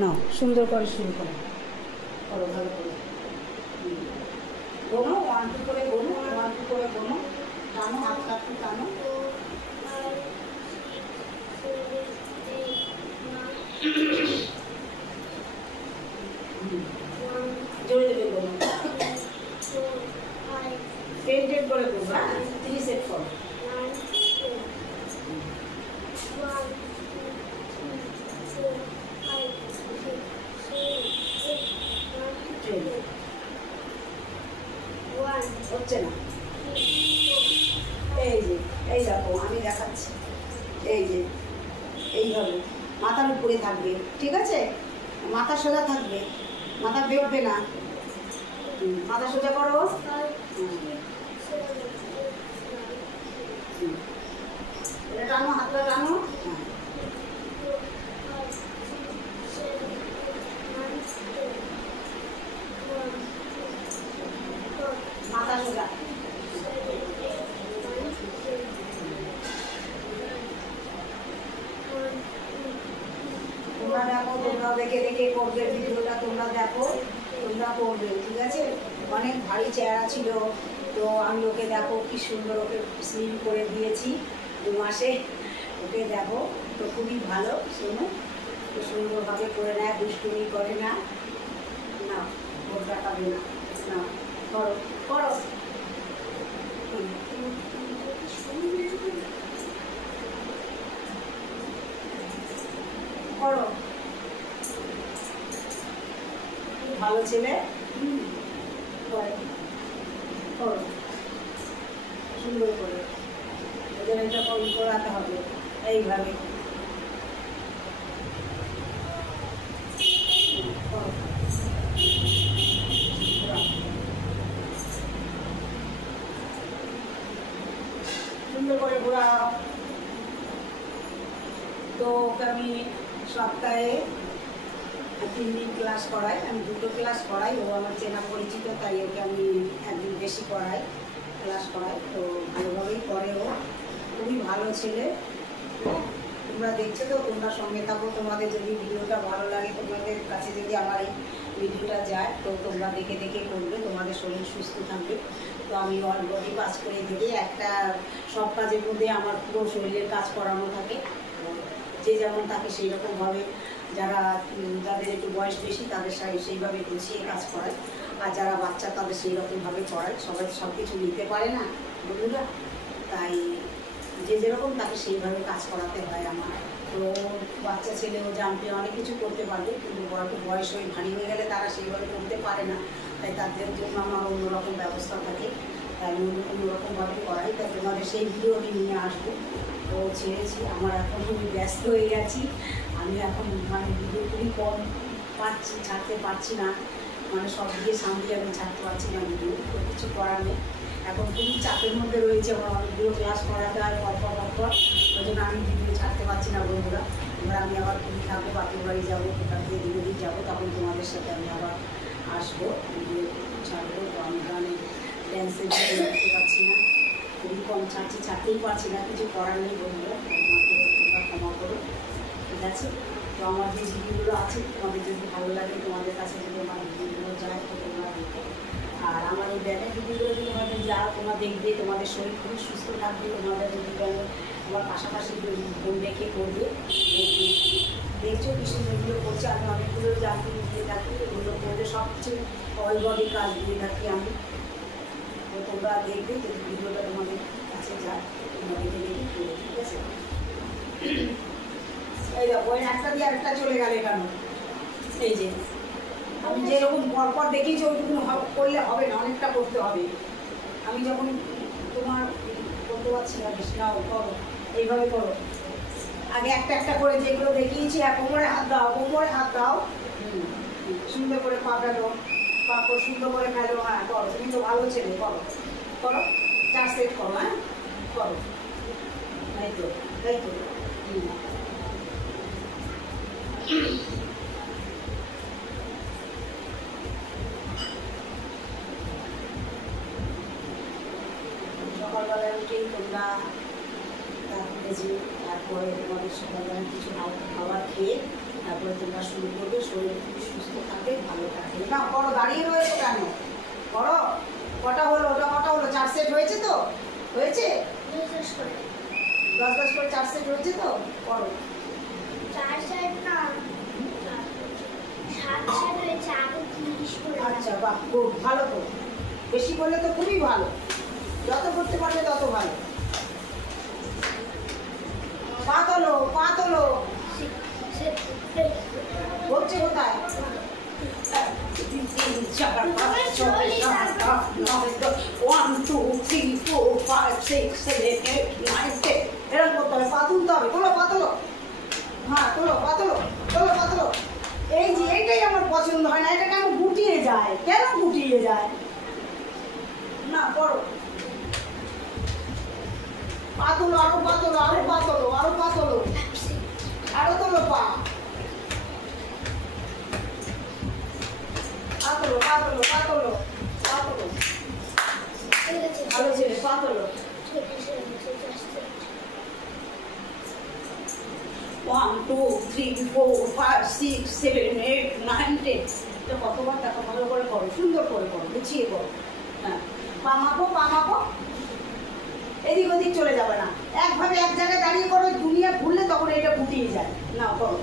না, সুন্দর করে শুরু করো, করো ভালো করে গোনো, 1 2 করে গোনো, 1 2 করে গোনো, টানো, হাতটা একটু টানো, জোরে জোরে গোনো, 10 10 করে গোনো, হ্যাঁ 3 সেট করো। হচ্ছে না, এই যে এই দেখো আমি দেখাচ্ছি, এই যে এইভাবে মাথার উপরে থাকবে, ঠিক আছে, মাথা সোজা থাকবে, মাথা বেরোবে না, মাথা সোজা করো, এটা টানো, হাতটা টানো, মাথা সোজা, তোমরা দেখো, তোমরা দেখে দেখে করবে ভিডিওটা, তোমরা দেখো, তোমরা করবে, ঠিক আছে। অনেক ভারী চেহারা ছিল, তো আমি ওকে দেখো কি সুন্দর ওকে স্লিম করে দিয়েছি 2 মাসে, ওকে দেখো তো খুবই ভালো, শোনো তো সুন্দরভাবে করে নেয়, দুষ্টুমি করে না, না ওর দেখাবে না, না করো করো, করো, ভালো ছেলে, করে করো সুন্দর করে, ওদের এটা করাতে হবে এইভাবে, সুন্দর করে ঘোরাও। তো ওকে আমি সপ্তাহে 3 দিন ক্লাস করাই, আমি 2টো ক্লাস করাই, ও আমার চেনা পরিচিত, তাই ওকে আমি 1 দিন বেশি করাই, ক্লাস করাই, তো ভালোভাবেই করে, ও খুবই ভালো ছেলে। তোমরা দেখছো তো, তোমরা সঙ্গে থাকো, তোমাদের যদি ভিডিওটা ভালো লাগে, তোমাদের কাছে যদি আমার এই ভিডিওটা যায়, তো তোমরা দেখে দেখে করবে, তোমাদের শরীর সুস্থ থাকবে। তো আমি অল বডি কাজ করে দিই, একটা সব কাজের মধ্যে আমার পুরো শরীরের কাজ করানো থাকে, যে যেমন থাকে সেই রকমভাবে, যাদের একটু বয়স বেশি তাদের সেইভাবে গুছিয়ে কাজ করায়, আর যারা বাচ্চা তাদের সেই রকমভাবে করায়, সবাই সব কিছু নিতে পারে না বন্ধুরা, তাই যে যেরকম তাকে সেইভাবে কাজ করাতে হয় আমার। তো বাচ্চা ছেলেও জানতে অনেক কিছু করতে পারবে, কিন্তু বয়স হয়ে ভারী হয়ে গেলে তারা সেইভাবে করতে পারে না, তাই তাদের জন্য আমার অন্যরকম ব্যবস্থা থাকে, তাই অন্যরকমভাবে করাই, তাই তোমাদের সেই ভিডিও আমি নিয়ে আসবো। তো ছেড়েছি, আমার এখন খুবই ব্যস্ত হয়ে গেছি, আমি এখন মানে ভিডিও খুবই কম পাচ্ছি, ছাড়তে পারছি না, মানে সব দিকে সামনে আমি ছাড়তে পারছি না ভিডিও, তো কিছু করার নেই, এখন খুবই চাপের মধ্যে রয়েছে, আমার অনেকগুলো ক্লাস করাতে হয় পরপর, ওই জন্য আমি ভিডিও ছাড়তে পারছি না বন্ধুরা। এবার আমি আবার খুবই থাকবো, বাপের বাড়ি যাবো, কোথাও দিয়ে দিকে দিকে যাবো, তখন তোমাদের সাথে আমি আবার আসবো, ভিডিও ছাড়বো। তো আমি গানে ড্যান্সের ভিডিও করতে পারছি না, খুবই কম ছাড়ছি, ছাড়তেই পারছি না, কিছু করার নেই বন্ধুরা, আমাকে তোমরা ক্ষমা করো, ঠিক আছে। তো আমার যে ভিডিওগুলো আছে তোমাদের যদি ভালো লাগে, তোমাদের কাছে যদি আমার ভিডিওগুলো যায়, তো তোমরা দেখো, আর আমার এই ব্যানের ভিডিওগুলো যদি তোমাদের যাও, তোমরা দেখবে, তোমাদের শরীর খুবই সুস্থ থাকবে, তোমাদের যদি আমার পাশাপাশি বোন রেখে করবে, দেখছো কি সুন্দর ভিডিও করছে, আমি অনেকগুলো জানতে দিয়ে থাকি, ওগুলো করবে, সব কিছু অল বডি কাজ দিয়ে থাকি আমি, তো তোমরা দেখবে যদি ভিডিওটা তোমাদের কাছে যায়, তোমরা দেখে দেখে করবে, ঠিক আছে। এই দেখো ওই একটা দিয়ে আরেকটা চলে গেলে কেন, এই যে আমি যেরকম পরপর দেখিয়েছি ওইটুকু করলে হবে না, অনেকটা করতে হবে, আমি যখন তোমার করতে পারছি না, বেশি নাও করো, এইভাবে করো, আগে একটা একটা করে যেগুলো দেখিয়েছি, কোমরে হাত দাও, কোমরে হাত দাও, সুন্দর করে পা ফেলো, পা সুন্দর করে ফেলো, হ্যাঁ করো, তুমি তো ভালো ছেলে, করো করো, 4 সেট করো, হ্যাঁ করো, তাই তো তাই তো, সকালবেলায় উঠেই তোমরা তারপরে তোমাদের সকালবেলা কিছু খাবার খেয়ে তারপরে তোমরা শুরু করবে, শরীর সুস্থ থাকে, ভালো থাকে। না করো, দাঁড়িয়ে রয়েছে কেন? করো। কটা হলো? ওটা কটা হলো? 4 সেট হয়েছে তো? হয়েছে 10 করে 4 সেট হয়েছে তো? করো। 4 সেট না, 7 সেট হয়েছে, আগে 30 করে। আচ্ছা, বাহ, খুব ভালো। তো বেশি করলে তো খুবই ভালো, যত করতে পারবে তত ভালো। পা তোলো, পা তোলো। হচ্ছে কোথায়? 1 2 3 4 5 6 7 8 9 10 এরকম করতে হবে, পা তুলতে হবে। তোলো, পা তোলো। হ্যাঁ, তোলো, পা তোলো, তোলো, পা তোলো। এই যে এইটাই আমার পছন্দ হয় না, এটা কেন গুটিয়ে যায়? কেন গুটিয়ে যায়? না করো। পা তোলো, আরো পা তোলো, আরো পা তোলো, আরো পা তোলো, আরো তোলো পা। পা তোলো, পা তোলো, পা তোলো, পা তোলো। ভালো ছেলে, পা তোলো। 1 2 3 4 5 6 7 8 9 10 এটা কতবার দেখো, ভালো করে করো, সুন্দর করে করো, গুছিয়ে করো। হ্যাঁ, পা মাপো, পা মাপো। এদিক ওদিক চলে যাবে না, একভাবে এক জায়গায় দাঁড়িয়ে করো। দুনিয়া ঘুরলে তখন এটা গুটিয়ে যায়। না করো,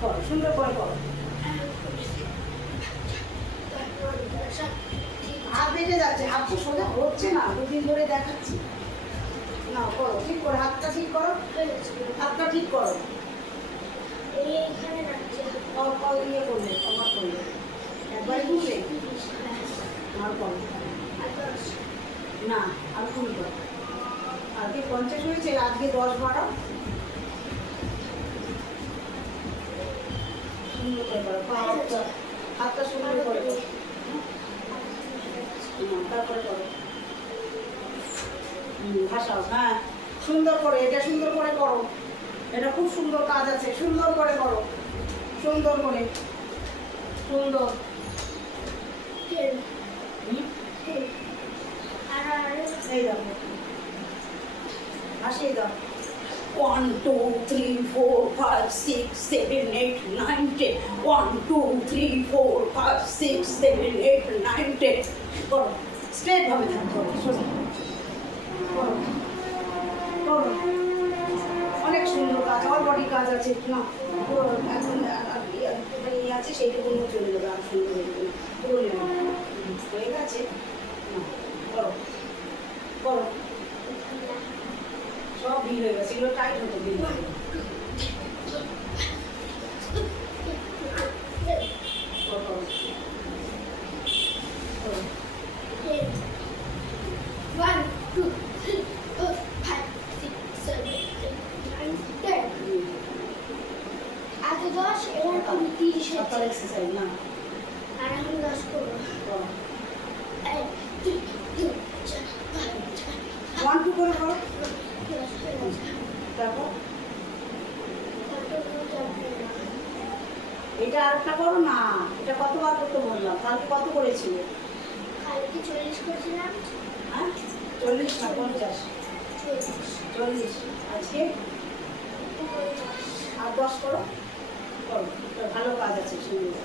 করো, সুন্দর করে করো। হাত বেঁধে যাচ্ছে, হাত তো সোজা হচ্ছে না, 2 দিন ধরে দেখাচ্ছি। না করো, ঠিক করে হাতটা ঠিক করো, হাতটা ঠিক করো। এইখানে রাখছি। ইয়ে করলে, কমার করলে একবারে বুঝলে। আর করো না, আর 20 করো। আজকে 50 হয়েছে, আজকে 10 12। সুন্দর করে করো, হাতটা সুন্দর করে করো। তারপরে করো, ভাসাও। হ্যাঁ, সুন্দর করে, এটা সুন্দর করে করো। এটা খুব সুন্দর কাজ আছে, সুন্দর করে করো, সুন্দর করে, সুন্দর। এই দাও, ভাসিয়ে দাও। 1 2 3 4 5 6 7 8 9 10 1 2 3 4 5 6 7 8 9 10 করো। স্ট্রেট ভাবে থাকতে হবে, সোজা করো, করো। অনেক সুন্দর কাজ, অল বডি কাজ আছে। না পুরো এখন ইয়ে আছে, সেইটুকু চলে যাবে, আর সুন্দর হয়ে যাবে। পুরো হয়ে গেছে। করো, করো। সব ভিড় হয়ে গেছে, এগুলো টাইট হতো ভিড় হয়ে গেছে। সকাল এক্সারসাইজ না, আর এখন 10 করবো। 1 2 করে করো। তারপর এটা আরেকটা করো না, এটা কতবার করতে বললাম? কালকে কত করেছিলে? কালকে 40 করেছিলাম। হ্যাঁ, 40 না 50? 40। আজকে আর 10 করো, করো। ভালো কাজ আছে, সুন্দর।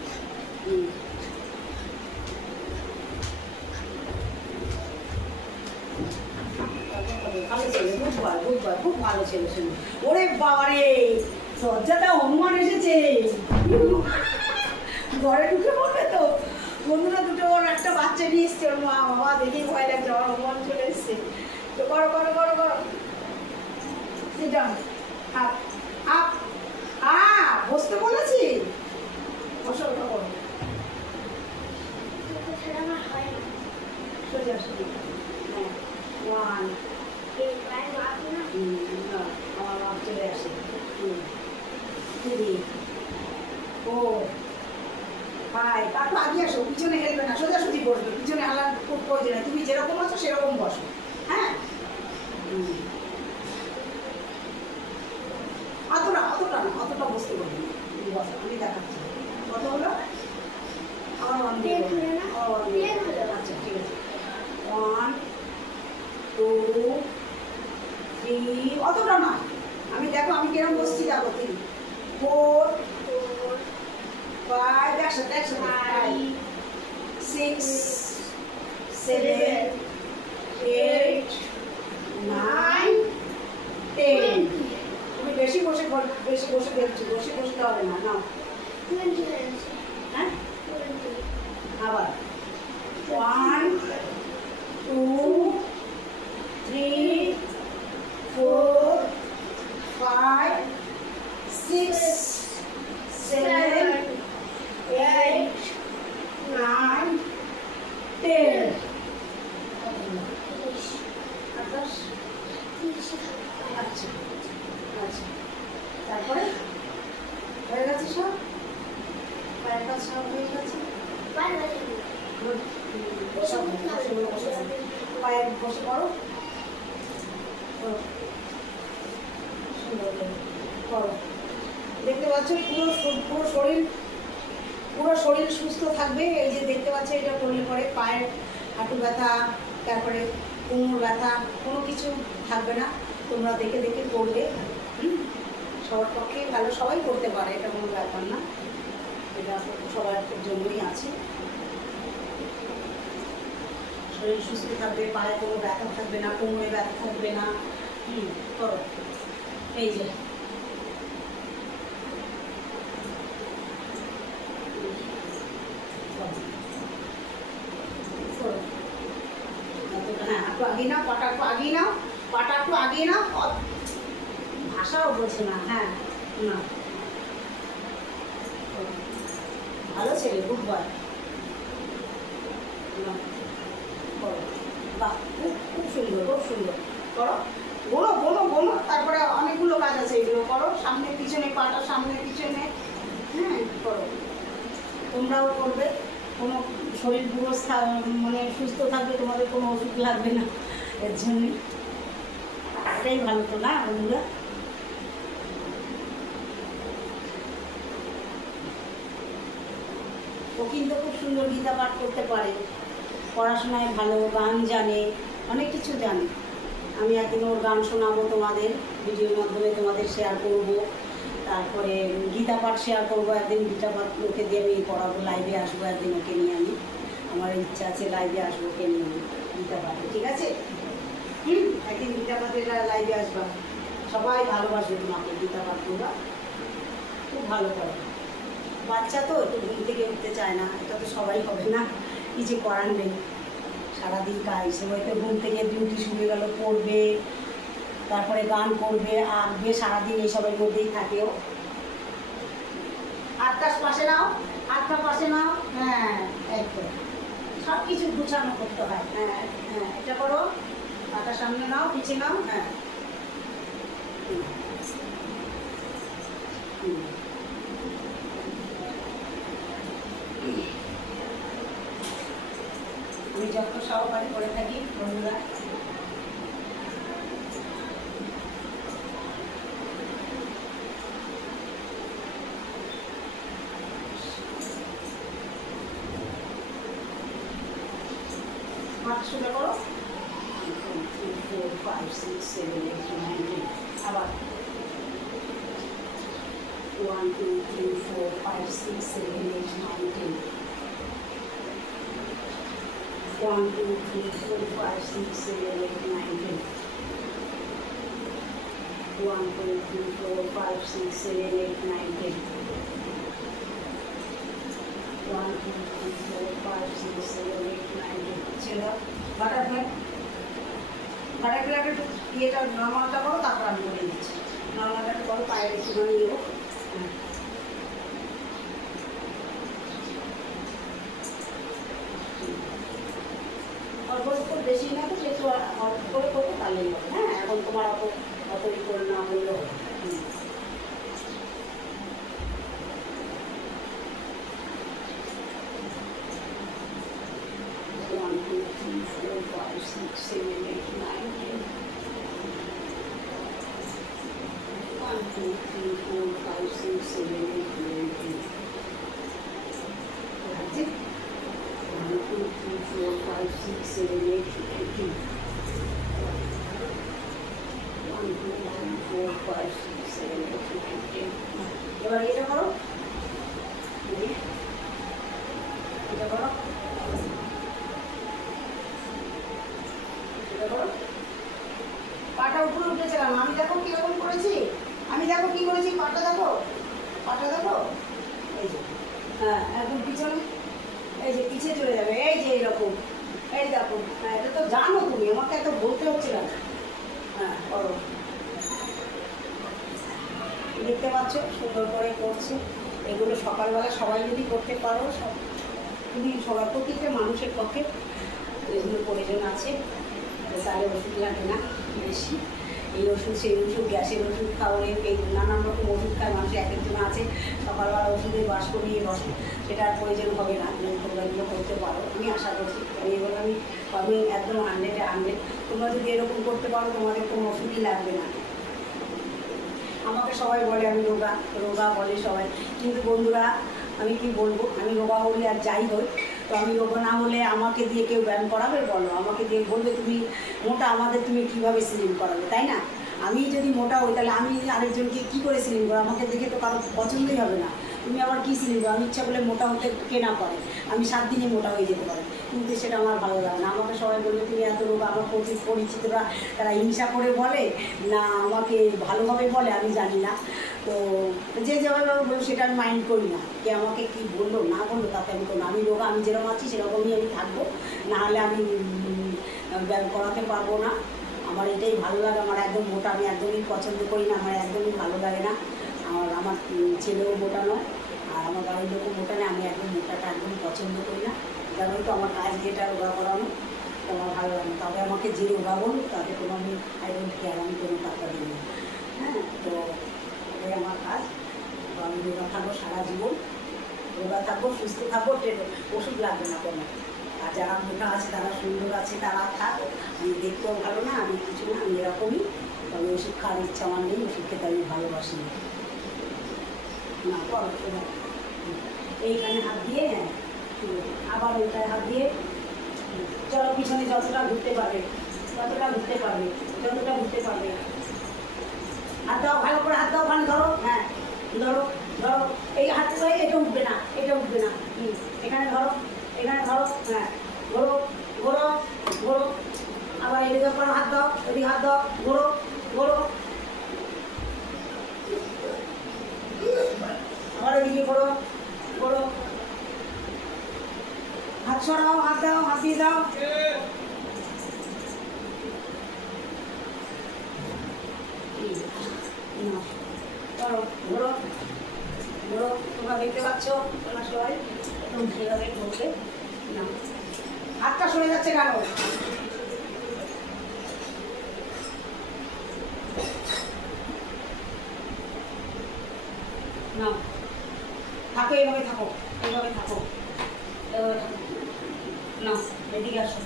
ভালো ছেলে, বুধবার বুধবার খুব ভালো ছেলে। শুনে ওরে বাবারে, দরজাটা হনুমান এসেছে, ঘরে ঢুকে পড়বে তো। বন্ধুরা দুটো, ওর একটা বাচ্চা নিয়ে এসছে, ওর মা বাবা দেখেই ভয় লাগছে, আমার হনুমান চলে এসছে। তো করো করো করো করো, আপ আপ। বসতে বলেছি, বসো, ওটা করো। সোজা সোজা। হ্যাঁ, 1 আমার মাপ চলে আসে। 3 4 5। তারপর আগে আসো, পিছনে হেলবে না, সোজাসুজি বসবে, পিছনে হালার খুব প্রয়োজন নেই। তুমি যেরকম আছো সেরকম বসো। হ্যাঁ, অতটা অতটা না, অতটা বসতে বলবো। বসো, আমি দেখাচ্ছি কত হলো। আমার 1 দিয়ে আচ্ছা, ঠিক আছে। 1 2 3, অতটা না। আমি দেখো আমি কিরকম বসছি, দেখো। 3 4 একসাথে একসাথে 5 6 7 8 9 10 তুমি বেশি বসে দেখছো, বসে বসতে হবে না। নাও 20 হয়েছে। হ্যাঁ 20 আবার 1 2 3 4 5 6 7 8 9 10 আঠাশ। আচ্ছা আচ্ছা, তারপরে হয়ে গেছে সব, পায়ের কাজ সব হয়ে গেছে। পায়ে বসে পড়ো, সুন্দর করে করো। দেখতে পাচ্ছ পুরো শরীর সুস্থ থাকবে। এই যে দেখতে পাচ্ছ, এটা করলে পরে পায়ের হাঁটু ব্যথা, তারপরে কোমর ব্যথা কোনো কিছু থাকবে না। তোমরা দেখে দেখে করবে, সবার পক্ষে ভালো, সবাই করতে পারে, এটা কোনো ব্যাপার না, এটা সবার জন্যই আছে। শরীর সুস্থ থাকবে, পায়ে কোনো ব্যথা থাকবে না, কোমরে ব্যথা থাকবে না। করো, এই যে হ্যাঁ, একটু আগিয়ে নাও, পাটা একটু আগিয়ে নাও, পাটা একটু আগিয়ে নাও। ভাষাও বলছে না। হ্যাঁ না, ভালো ছেলে, গুড বয়। করো, বাহ, খুব খুব সুন্দর, খুব সুন্দর। করো, বলো বলো বলো, তারপরে অনেকগুলো কাজ আছে, এগুলো করো। সামনে পিছনে, পাটা সামনে পিছনে, হ্যাঁ করো। তোমরাও করবে, কোনো শরীর পুরো মানে সুস্থ থাকবে, তোমাদের কোনো ওষুধ লাগবে না এর জন্যে। এটাই ভালো তো না বন্ধুরা? ও কিন্তু খুব সুন্দর গীতা পাঠ করতে পারে, পড়াশোনায় ভালো, গান জানে, অনেক কিছু জানে। আমি একদিন ওর গান শোনাবো তোমাদের, ভিডিওর মাধ্যমে তোমাদের শেয়ার করব। তারপরে গীতা পাঠ শেয়ার করবো একদিন, গীতা পাঠ ওকে দিয়ে আমি পড়াবো, লাইভে আসবো একদিন ওকে নিয়ে। আমি, আমার ইচ্ছা আছে লাইভে আসবো ওকে নিয়ে আমি গীতা পাঠে, ঠিক আছে? একদিন গীতা পাঠের লাইভে আসবা, সবাই ভালোবাসবে তোমাকে, গীতা পাঠ করবা, খুব ভালো করে। বাচ্চা তো একটু ঘুম থেকে উঠতে চায় না, এটা তো সবাই হবে না, কিছু করার নেই। সারাদিন কাজ, সময়তে ঘুম থেকে ডিউটি শুরু গেল, পড়বে, তারপরে গান করবে, আঁকবে, সারাদিন এইসবের মধ্যেই থাকেও। হাতটা পাশে নাও, হাতটা পাশে নাও, হ্যাঁ একদম, সব কিছু গুছানো করতে হয়। হ্যাঁ হ্যাঁ, এটা করো, হাতটা সামনে নাও, পিছিয়ে নাও, হ্যাঁ। আমি যত সহকারে করে থাকি বন্ধুরা। হাত সোজা করো, 2 3 4 5 6 7 8 9 10, আবার 1 2 3 4 5 6 7 8 9 10, 1 2 3 4 5 6 7 8 9 10, 1 2 3 4 5 6 7 8 9 10, 1 2 3 4 5 6 7 8 9 10। ছেড়ে দাও, বাটারফ্লাই, বাটারফ্লাইটা একটু ইয়েটা নর্মালটা করো, তারপর আমি করে দিচ্ছি। নর্মালটা একটু করো, পায়ের একটুখানি ইয়ে হোক। অল্প একটু বেশি না তো, একটু অল্প করে করবো, তাহলেই হবে। হ্যাঁ, এখন তোমার অত ই করে না বললেও হবে। One, two, three, four, five, six, seven, eight, nine, 10. 1 2 3 4 5 6 7 8 9 10. That's it. 1 2 3 4 5 6 7 8 9 10. 1 2 3 4 5 6 7 8 9 10. এবার এটা করো, এটা করো, এটা করো। পাটা উপরে উঠেছিলাম আমি, দেখো কিরকম করেছি, আমি দেখো কি করেছি, পাটা দেখো, পাটা দেখো, এই যে হ্যাঁ একদম পিছনে, এই যে পিছিয়ে চলে যাবে, এই যে এইরকম, এই দেখো। হ্যাঁ এটা তো জানো তুমি, আমাকে এত বলতে হচ্ছে না। হ্যাঁ করো, দেখতে পাচ্ছ সুন্দর করে করছে। এগুলো সকালবেলা সবাই যদি করতে পারো, সব তুমি সবার প্রতিটা মানুষের পক্ষে এগুলো প্রয়োজন আছে, তাহলে ওষুধ লাগে না বেশি। এই ওষুধ সেই ওষুধ, গ্যাসের ওষুধ খাওয়ালে এই নানান রকম ওষুধ খায় মানুষ, এক একজন আছে সকালবেলা ওষুধের বাষ্প নিয়ে বসে, সেটা আর প্রয়োজন হবে না। তোমরা এগুলো করতে পারো, আমি আশা করছি। এগুলো আমি একদম 100 তোমরা যদি এরকম করতে পারো তোমাদের কোনো ওষুধই লাগবে না। আমাকে সবাই বলে আমি রোগা রোগা বলে সবাই, কিন্তু বন্ধুরা আমি কি বলবো, আমি রোগা হলে আর যাই হই, তো আমি রোগা না হলে আমাকে দিয়ে কেউ ব্যায়াম করাবে বলো, আমাকে দিয়ে বলবে তুমি মোটা, আমাদের তুমি কীভাবে স্লিম করাবে, তাই না? আমি যদি মোটা হই তাহলে আমি আরেকজনকে কী করে স্লিম করবো? আমাকে দেখে তো কারো পছন্দই হবে না। তুমি আবার কী স্লিম করো? আমি ইচ্ছা করলে মোটা হতে কে না পারে, আমি 7 দিনে মোটা হয়ে যেতে পারি, কিন্তু সেটা আমার ভালো লাগে না। আমাকে সবাই বলবে তুমি এত রোগা, আমার পরিচিতরা তারা হিংসা করে বলে না আমাকে ভালোভাবে বলে, আমি জানি না। তো যে যেভাবে বলবো সেটা আমি মাইন্ড করি না, কে আমাকে কী বললো না বললো তাতে আমি করবো। আমি রোগা, আমি যেরকম আছি সেরকমই আমি থাকবো, নাহলে আমি ব্যায়াম করাতে পারবো না। আমার এটাই ভালো লাগে, আমার একদম মোটা আমি একদমই পছন্দ করি না, আমার একদমই ভালো লাগে না। আমার ছেলেও মোটা নয়, আর আমার বাড়ির লোকও মোটা নয়, আমি একদম মোটাটা একদম পছন্দ করি না। জানো তো আমার কাজ যেটা রোগা করানো, তো আমার ভালো লাগে না। তবে আমাকে যে রোগা বলুক তাতে কোনো আমি আই ডোন্ট কেয়ার, আমি কোনো টাকা দিই না। হ্যাঁ, তো এটাই আমার কাজ। তো আমি রোগা থাকবো সারা জীবন, রোগা থাকবো, সুস্থ থাকবো, ওষুধ লাগবে না কোনো। আর যারা মোটা আছে তারা সুন্দর আছে তারা থাক, আমি দেখতেও ভালো না, আমি কিছু না, আমি এরকমই। তবে ওষুধ খাওয়ার ইচ্ছা আমার নেই, ওষুধ খেতে আমি ভালোবাসি না। না এইখানে হাত দিয়ে, হ্যাঁ আবার ওইটায় হাত দিয়ে, চলো পিছনে যতটা ঘুরতে পারবে ততটা ঘুরতে পারবে, যতটা ঘুরতে পারবে। হাত দাও, ভালো করে হাত দাও, ওখানে ধরো, হ্যাঁ ধরো ধরো, এই হাত করে এটা উঠবে না, এটা উঠবে না, এখানে ধরো, এখানে ধরো, হ্যাঁ ঘোরো ঘোরো ঘোরো, আবার এদিকে করো, হাত দাও, এদিকে হাত দাও, ঘোরো ঘোরো, আবার এদিকে ঘোরো ঘোরো, হাত সরাও, হাত দাও, হাত দিয়ে দাও, করো ঘোরো ঘোরো। তোমরা দেখতে পাচ্ছ তোমরা সবাই যেভাবে ঘুরবে না, হাতটা সরে যাচ্ছে কেন? না থাকো, এইভাবে থাকো, এইভাবে থাকো, এইভাবে থাকো না, এদিকে আসো।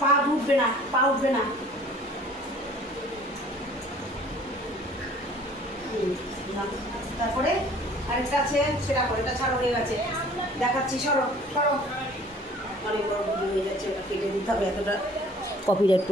পা উঠবে না, পা উঠবে না। তারপরে আরেকটা আছে সেটা করে, এটা ছাড়ো, হয়ে গেছে দেখাচ্ছি, সরো সরো, অনেক বড় ভিডিও হয়ে যাচ্ছে, ওটা কেটে দিতে হবে, এতটা কপিরাইট।